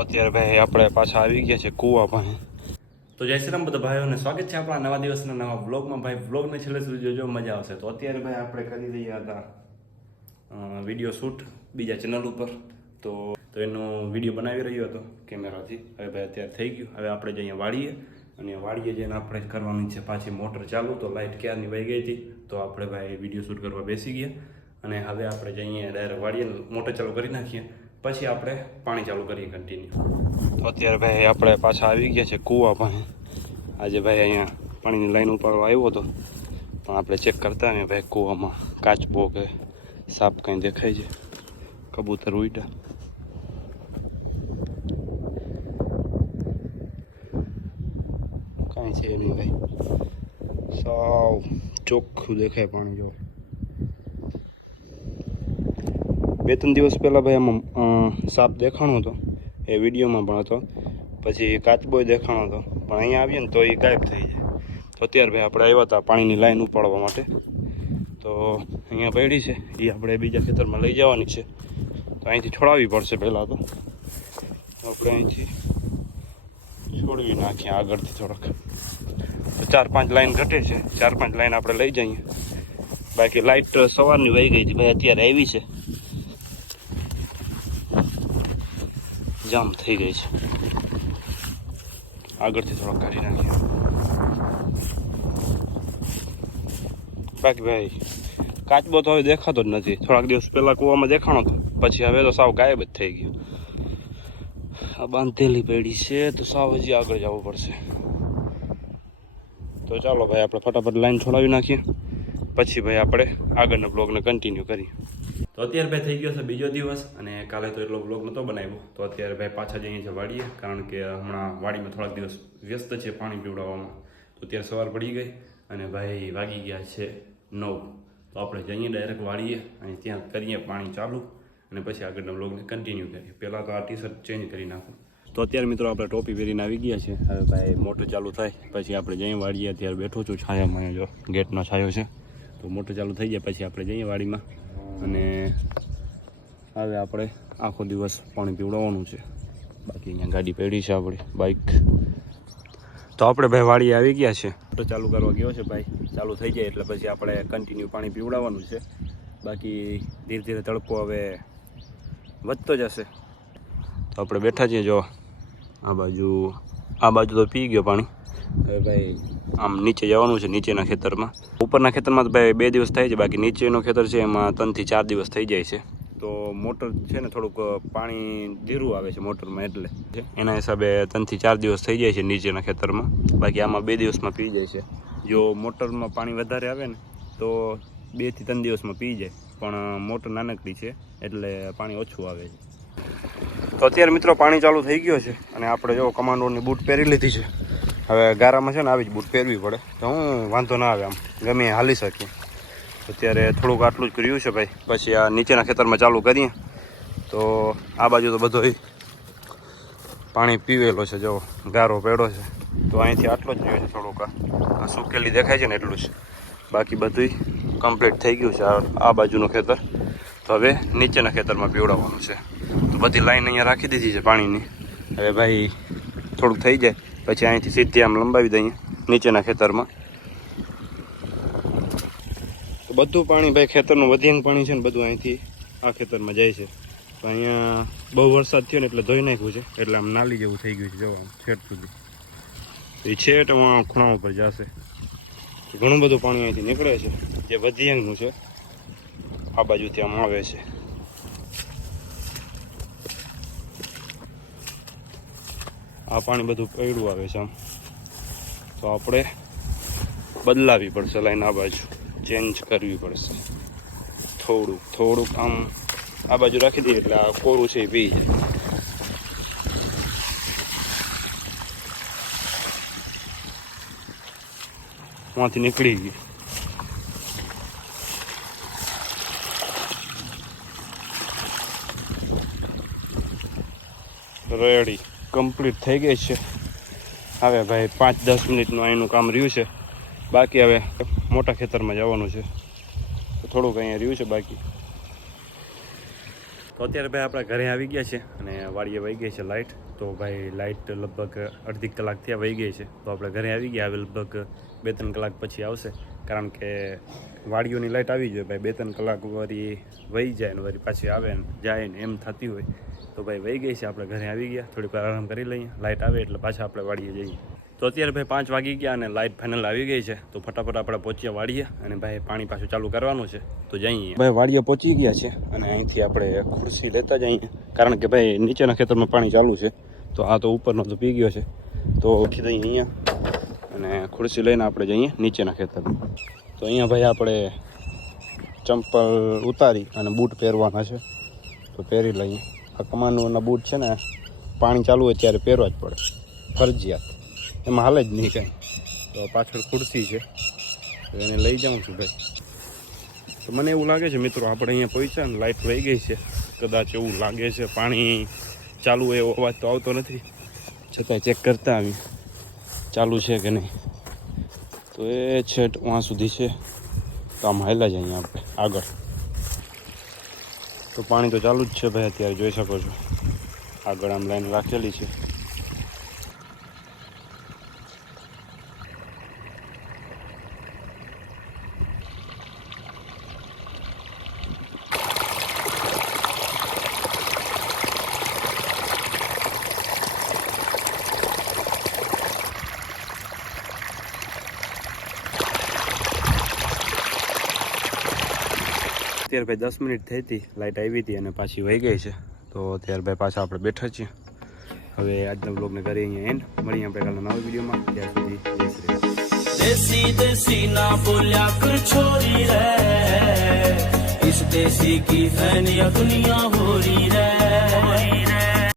અત્યારે ભાઈ આપણે પાછા આવી ગયા છે કુવા પાસે. તો જય શ્રી રામ બધા ભાઈઓને સ્વાગત છે આપણા નવા દિવસના નવા વ્લોગમાં. ભાઈ, વ્લોગને છેલ્લે સુધી જોજો, મજા આવશે. તો અત્યારે ભાઈ આપણે કરી રહ્યા હતા વીડિયો શૂટ બીજા ચેનલ ઉપર. તો તો એનો વીડિયો બનાવી રહ્યો હતો કેમેરાથી હવે ભાઈ અત્યારે થઈ ગયું. હવે આપણે જઈએ વાળીએ. અને વાળીએ જઈને આપણે કરવાની છે પાછી મોટર ચાલુ. તો લાઇટ ક્યારની વહી ગઈ હતી? તો આપણે ભાઈ વીડિયો શૂટ કરવા બેસી ગયા. અને હવે આપણે જઈએ ડાયરેક્ટ વાળીએ મોટર ચાલુ કરી નાખીએ. પછી આપણે પાણી ચાલુ કરીએ કન્ટિન્યુ તો અત્યારે ભાઈ આપણે પાછા આવી ગયા છે કૂવા પાસે. આજે ભાઈ અહીંયા પાણીની લાઈન ઉપર આવ્યો હતો. પણ આપણે ચેક કરતા ને ભાઈ કૂવામાં કાચબો કે સાપ કંઈ દેખાય છે. કબૂતર ઉઈટા કાંઈ છે નહીં ભાઈ. સાવ ચોખ્ખું દેખાય પાણી જો. બે ત્રણ દિવસ પહેલાં ભાઈ આમાં સાપ દેખાણો હતો. એ વિડીયોમાં પણ હતો. પછી કાચબોય દેખાણો હતો. પણ અહીંયા આવીએ ને તો એ ગાયબ થઈ જાય. તો અત્યારે ભાઈ આપણે આવ્યા હતા પાણીની લાઈન ઉપાડવા માટે. તો અહીંયા પડી છે. એ આપણે બીજા ખેતરમાં લઈ જવાની છે. તો અહીંથી છોડાવવી પડશે પહેલાં તો. આપણે અહીંથી છોડવી નાખીએ આગળથી થોડોક. તો ચાર પાંચ લાઈન ઘટે છે. ચાર પાંચ લાઈન આપણે લઈ જઈએ. બાકી લાઇટ સવારની વહી ગઈ હતી ભાઈ અત્યારે આવી છે. જામ થઈ ગઈ છે. આગળથી થોડોક કાઢી નાખીએ. બાકી ભાઈ, કાચબો તો હવે દેખાતો જ નથી. થોડાક દિવસ પહેલાં કૂવામાં દેખાણો હતો. પછી હવે તો સાવ ગાયબ જ થઈ ગયો. આ બાંધેલી પેઢી છે, તો સાવ હજી આગળ જવું પડશે. તો ચાલો ભાઈ, આપણે ફટાફટ લાઈન છોડાવી નાખીએ. પછી ભાઈ, આપણે આગળના બ્લોગને કન્ટિન્યુ કરીએ. તો અત્યારે ભાઈ થઈ ગયો છે બીજો દિવસ અને કાલે તો એટલો બ્લોગ નહોતો બનાવ્યો. તો અત્યારે ભાઈ પાછા જઈએ છીએ વાડીએ કારણ કે હમણાં વાડીમાં થોડાક દિવસ વ્યસ્ત છે પાણી પીવડાવવામાં. તો અત્યારે સવાર પડી ગઈ અને ભાઈ વાગી ગયા છે નવ. તો આપણે જઈએ ડાયરેક્ટ વાળીએ અને ત્યાં કરીએ પાણી ચાલુ અને પછી આગળના બ્લોગને કન્ટિન્યુ કરીએ. પહેલાં તો આ ટી શર્ટ ચેન્જ કરી નાખું. તો અત્યારે મિત્રો આપણે ટોપી પહેરીને આવી ગયા છે. હવે ભાઈ મોટર ચાલુ થાય, પછી આપણે જઈએ વાડીએ. અત્યારે બેઠો છું છાયામાં, જો ગેટનો છાયો છે. તો મોટર ચાલુ થઈ જાય, પછી આપણે જઈએ વાડીમાં. અને હવે આપણે આખો દિવસ પાણી પીવડાવવાનું છે. બાકી અહીંયા ગાડી પડી છે આપણી બાઇક તો આપણે ભાઈ વાડી આવી ગયા છે. તો ચાલુ કરવા ગયો છે ભાઈ. ચાલુ થઈ જાય એટલે પછી આપણે કન્ટિન્યુ પાણી પીવડાવવાનું છે. બાકી ધીરે ધીરે તડકો હવે વધતો જશે. તો આપણે બેઠા છીએ, જો આ બાજુ આ બાજુ તો પી ગયો પાણી. હવે ભાઈ, આમ નીચે જવાનું છે, નીચેના ખેતરમાં. ઉપરના ખેતરમાં તો ભાઈ બે દિવસ થાય છે, બાકી નીચેનો ખેતર છે, એમાં ત્રણથી ચાર દિવસ થઈ જાય છે. તો મોટર છે ને થોડુંક પાણી ધીરું આવે છે મોટરમાં એટલે. એના હિસાબે ત્રણથી ચાર દિવસ થઈ જાય છે નીચેના ખેતરમાં. બાકી આમાં બે દિવસમાં પી જાય છે. જો મોટરમાં પાણી વધારે આવે ને, તો બેથી ત્રણ દિવસમાં પી જાય. પણ મોટર નાનકડી છે, એટલે પાણી ઓછું આવે છે. તો અત્યારે મિત્રો પાણી ચાલુ થઈ ગયો છે, અને આપણે જો કમાન્ડોની બૂટ પહેરી લીધી છે. હવે ગારામાં છે ને આવી જ બૂટ પહેરવી પડે. તો હું વાંધો ના આવે આમ. ગમે હાલી શકીએ અત્યારે થોડુંક આટલું જ કર્યું છે ભાઈ. પછી આ નીચેના ખેતરમાં ચાલુ કરીએ. તો આ બાજુ તો બધો પાણી પીવેલો છે. જો ગારો પેડો છે. તો અહીંથી આટલો જ રહ્યો છે થોડુંક. આ સુકેલી દેખાય છે ને એટલું જ. બાકી બધું કમ્પ્લીટ થઈ ગયું છે આ બાજુનું ખેતર. તો હવે નીચેના ખેતરમાં પીવડાવવાનું છે. તો બધી લાઈન અહીંયા રાખી દીધી છે પાણીની. હવે ભાઈ થોડુંક થઈ જાય. પછી અહીંથી સીધી આમ લંબાવી દઈએ, નીચેના ખેતરમાં. તો બધું પાણી ભાઈ ખેતરનું વધ્યાંગ પાણી છે ને બધું અહીંથી આ ખેતરમાં જાય છે. તો અહીંયા બહુ વરસાદ થયો ને એટલે ધોઈ નાખ્યું છે, એટલે આમ નાલી જેવું થઈ ગયું છે, જો આમ છેટ સુધી. એ છેટ આમ ખૂણા ઉપર જશે. ઘણું બધું પાણી અહીંથી નીકળે છે, જે વધ્યાંગનું છે, આ બાજુથી આમ આવે છે. આ પાણી બધું પડ્યું આવે છે આમ. તો આપણે બદલાવી પડશે લાઈન આ બાજુ. ચેન્જ કરવી પડશે. થોડુંક થોડુંક આમ આ બાજુ રાખી દઈએ એટલે આ કોરું છે એ પી જાય. માંથી નીકળી ગઈ રેડી કમ્પ્લીટ થઈ ગઈ છે. હવે ભાઈ પાંચ દસ મિનિટનું અહીંનું કામ રહ્યું છે. બાકી હવે મોટા ખેતરમાં જવાનું છે. થોડુંક અહીંયા રહ્યું છે બાકી. તો અત્યારે ભાઈ આપણા ઘરે આવી ગયા છે અને વાડીએ વહી ગઈ છે લાઇટ તો ભાઈ લાઇટ લગભગ અડધી કલાક ત્યાં વહી ગઈ છે. તો આપણે ઘરે આવી ગયા. હવે લગભગ બે ત્રણ કલાક પછી આવશે. કારણ કે વાડીઓની લાઇટ આવી જોઈએ. ભાઈ બે ત્રણ કલાક વરી વહી જાય ને વળી પાછી આવે ને જાય ને એમ થતી હોય. તો ભાઈ વહી ગઈ છે, આપણે ઘરે આવી ગયા. થોડીક આરામ કરી લઈએ. લાઇટ આવે એટલે પાછા આપણે વાડીએ જઈએ. તો અત્યારે ભાઈ પાંચ વાગી ગયા અને લાઇટ ફાઇનલ આવી ગઈ છે. તો ફટાફટ આપણે પહોંચ્યા વાળીએ અને ભાઈ પાણી પાછું ચાલુ કરવાનું છે. તો જઈએ. ભાઈ વાડીએ પહોંચી ગયા છે અને અહીંથી આપણે ખુરશી લેતા જઈએ. કારણ કે ભાઈ નીચેના ખેતરમાં પાણી ચાલુ છે. તો આ તો ઉપરનો તો પી ગયો છે. તો ઉઠી દઈએ અહીંયા અને ખુરશી લઈને આપણે જઈએ નીચેના ખેતરમાં. તો અહીંયા ભાઈ આપણે ચંપલ ઉતારી અને બૂટ પહેરવાના છે. તો પહેરી લઈએ. આ કમાનોના બૂટ છે ને, પાણી ચાલુ હોય ત્યારે પહેરવા જ પડે. ફરજિયાત. એમાં હાલે જ નહીં કાંઈ. તો પાછળ ખુરશી છે. એને લઈ જાઉં છું ભાઈ. તો મને એવું લાગે છે મિત્રો, આપણે અહીંયા પહોંચ્યા ને લાઈટ વહી ગઈ છે. કદાચ એવું લાગે છે પાણી ચાલુ એવો અવાજ તો આવતો નથી. છતાં ચેક કરતા આવી ચાલુ છે કે નહીં? તો એ છેટ વાં સુધી છે. તો આમ હાલ્યા જ અહીંયા આપણે. આગળ. તો પાણી તો ચાલુ જ છે ભાઈ, અત્યારે જોઈ શકો છો. આગળ આમ લાઈન રાખેલી છે. અત્યારે ભાઈ દસ મિનિટ થઈ હતી લાઇટ આવી હતી અને પાછી વહી ગઈ છે તો ત્યાર ભાઈ પાછા આપણે બેઠા છીએ હવે આજના બ્લોગને કરીએ અહીંયા એન્ડ મળીએ આપણે કાલના નવા વિડીયોમાં ત્યાં સુધી જય શ્રી રામ. देसी देसी ना बोलिया कर छोरी रे इस देसी की फैनिया दुनिया हो रही रे